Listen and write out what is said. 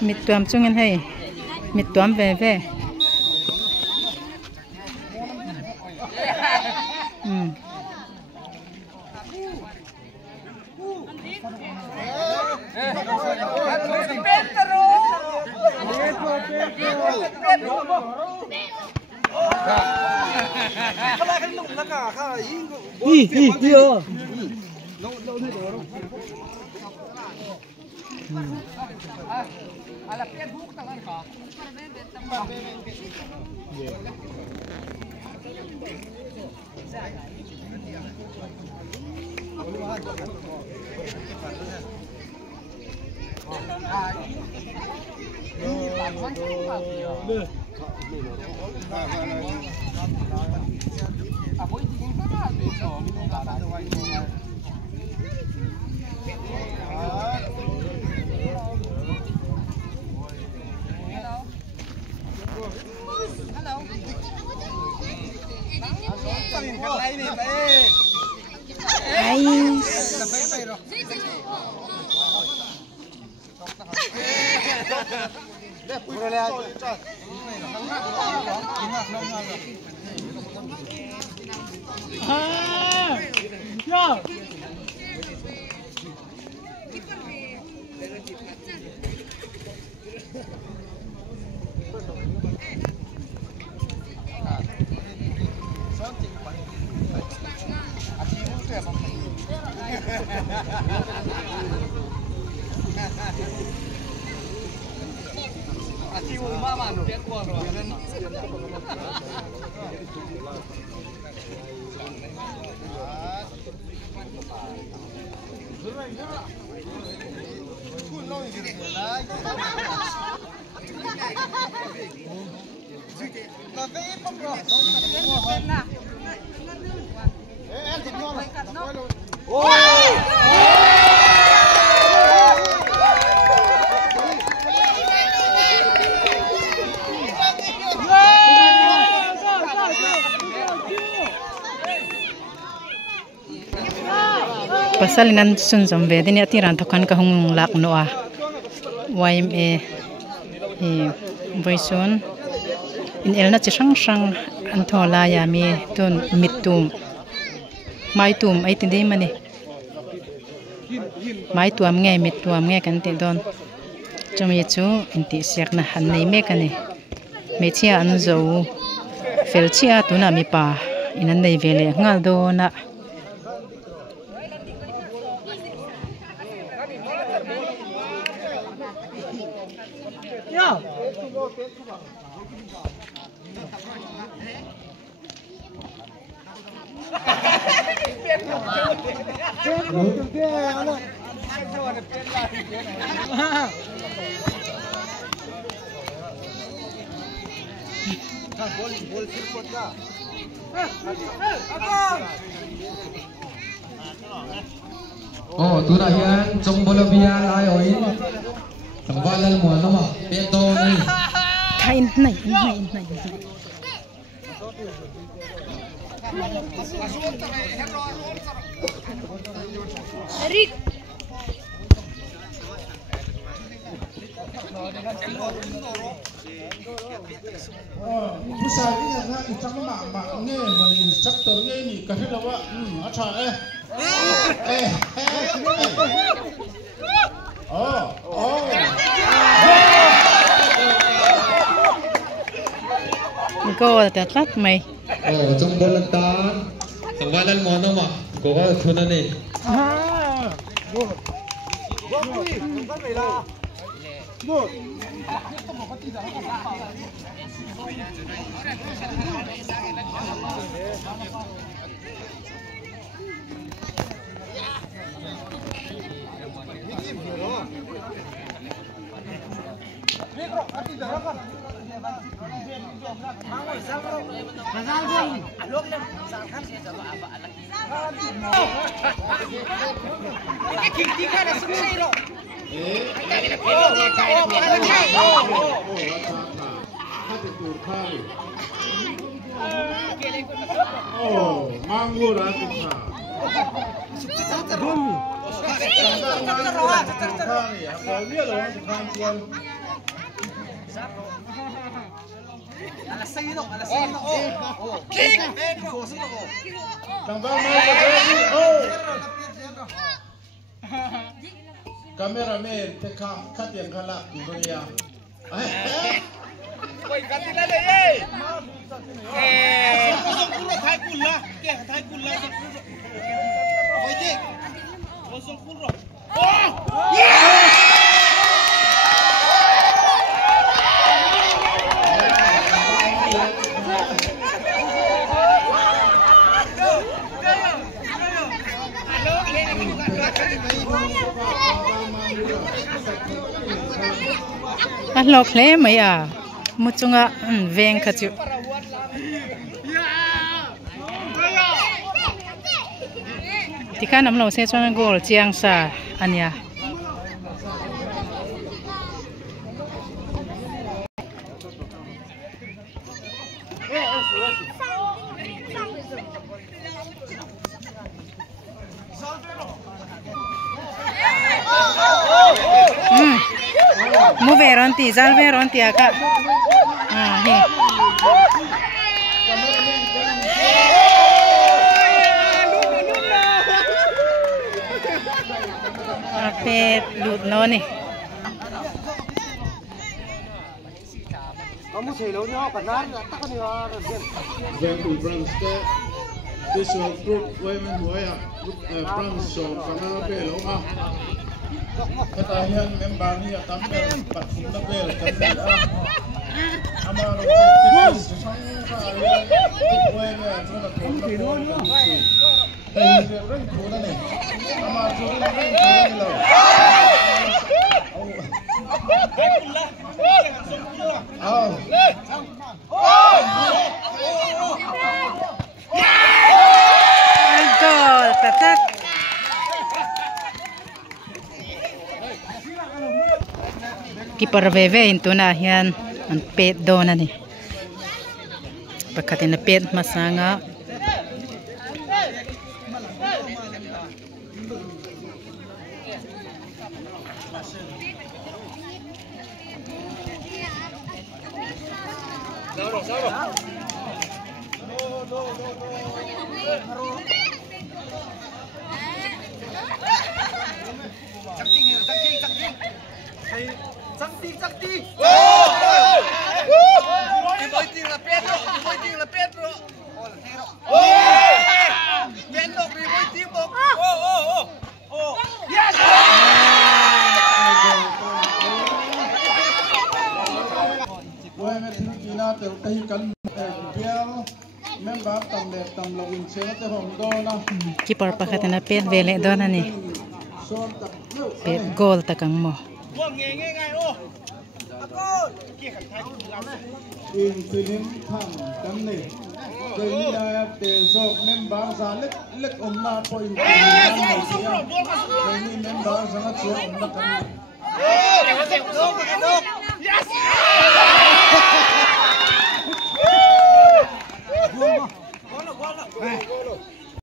mít tuam chung anh hay mít tuam về về pasal inan sun zombe dini atiran thokan ka hung lak noa YMA voisun in elna chi sang sang an thola ya mi tun mitum mai tum ai tin dei mani mai tuam nge mit tuam nge kan ti don chumi chu inti siak na han nei me kani me chia an zo fel chia tuna mi pa inan nei vele ngal do na Oh, tu nak yang trong bola biar ayo ini. Tembalan mu nama peto ni. Kain nai. Erik. Pusat ini nak icam mak nge, mana instruktur nge ni kasih lawa, acha Go tatlat mai. Oh, trong bola tan. Tembalan mu nama. Kau tu na ni. Oh, manggur aku Cameraman, cut yang kalak di dunia. Woi, ganti lagi ye. Thai kulla, ke Thai kulla. Oi je. Kosong kulla. Oh! Lok le mai à một chung à veng khát chịu thì khá nằm lâu sẽ cho nó goal chiang sa anh ya mu veron ti zal veron ti aka he apet lut no ni Kamu selo ni apa kan? Tak ni war. Venue Bramste, visual group women waya Bramso kamera belo ah. Ketahian member ni tampil 40 bel kan amar fitness sangka waya tuna ko hey ren ko na ni amar jori ren ko ni lo oh gol tatak kiper veve into na hian an pet do na ni pagkatin na pet masanga Sakti. Diboiting la Pedro. Pedro diboiting bok. Oh. Yes. Waya met kina tel tahi kan bial member tam login se te hom do na kiper pagkatin na pet vele do na ni pet goal takang mo Ngay oh. Ako. in film thang kan ni jadi ya te sok member sa lek na point ini member sangat sok na kan Yes. Gol.